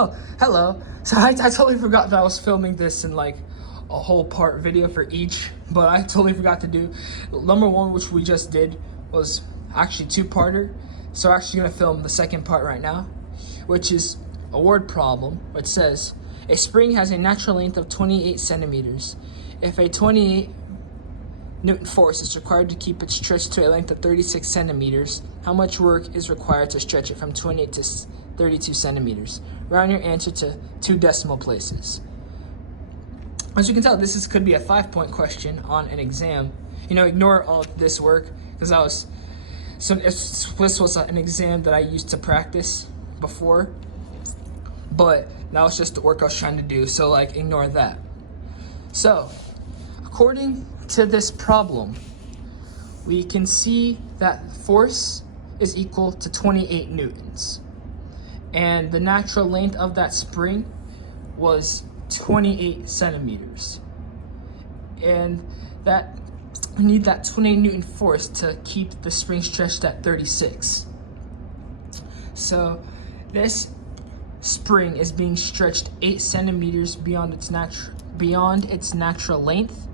Oh, hello. So I totally forgot that I was filming this in like a whole part video for each, but I totally forgot to do number one, which we just did, was actually two-parter. So we're actually gonna film the second part right now, which is a word problem, which says a spring has a natural length of 28 centimeters. If a 28 Newton force is required to keep it stretched to a length of 36 centimeters, how much work is required to stretch it from 28 to 32 centimeters? Round your answer to 2 decimal places. As you can tell, could be a 5-point question on an exam. You know, ignore all this work because this was an exam that I used to practice before, but that was just the work I was trying to do. So like, ignore that. So, according to this problem, we can see that force is equal to 28 newtons. And the natural length of that spring was 28 centimeters. And that we need that 28 Newton force to keep the spring stretched at 36. So this spring is being stretched 8 centimeters beyond its natural length,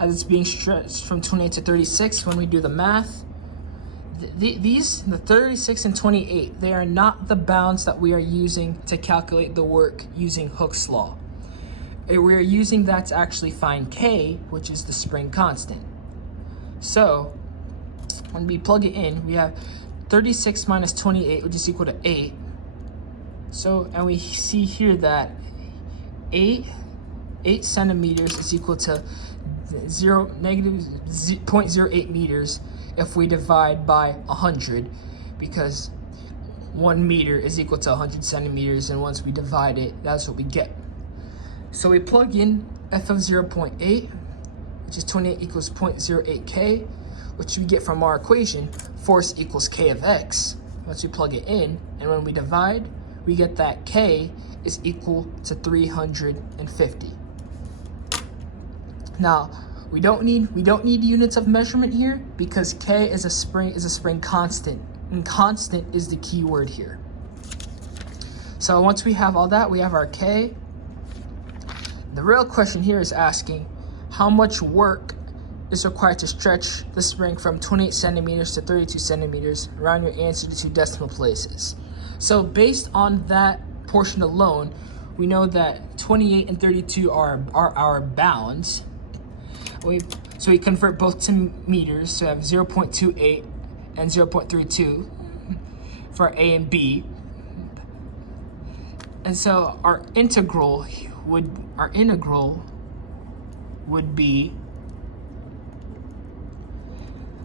as it's being stretched from 28 to 36. When we do the math, the 36 and 28, they are not the bounds that we are using to calculate the work using Hooke's law. We are using that to actually find K, which is the spring constant. So when we plug it in, we have 36 minus 28, which is equal to 8. So, and we see here that 8 centimeters is equal to negative 0.08 meters if we divide by 100, because 1 meter is equal to 100 centimeters, and once we divide it, that's what we get. So we plug in f of 0.8, which is 28 equals 0.08 k, which we get from our equation, force equals k of x. Once we plug it in, and when we divide, we get that k is equal to 350. Now, we don't need units of measurement here because K is a spring constant, and constant is the key word here. So once we have all that, we have our K. The real question here is asking how much work is required to stretch the spring from 28 centimeters to 32 centimeters. Round your answer to 2 decimal places. So based on that portion alone, we know that 28 and 32 are our bounds. So we convert both to meters, so we have 0.28 and 0.32 for A and B. And so our integral would be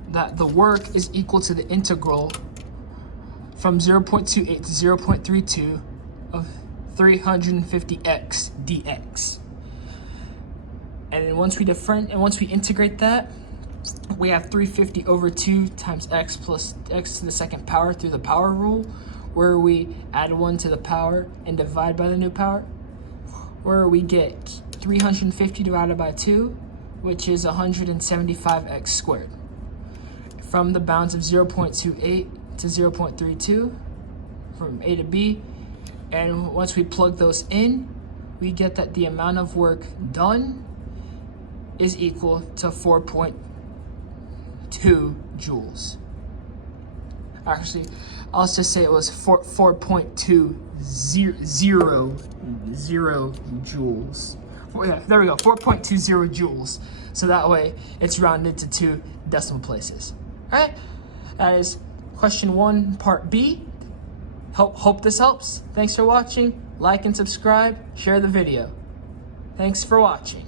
that the work is equal to the integral from 0.28 to 0.32 of 350x dx. And then once we integrate that, we have 350 over 2 times x plus x to the second power through the power rule, where we add 1 to the power and divide by the new power, where we get 350 divided by 2, which is 175x squared. From the bounds of 0.28 to 0.32, from A to B, and once we plug those in, we get that the amount of work done is equal to 4.2 joules. Actually, I'll just say it was 4.20 joules. Yeah, there we go, 4.20 joules. So that way, it's rounded to 2 decimal places. All right, that is question 1, part B. Hope this helps. Thanks for watching. Like and subscribe. Share the video. Thanks for watching.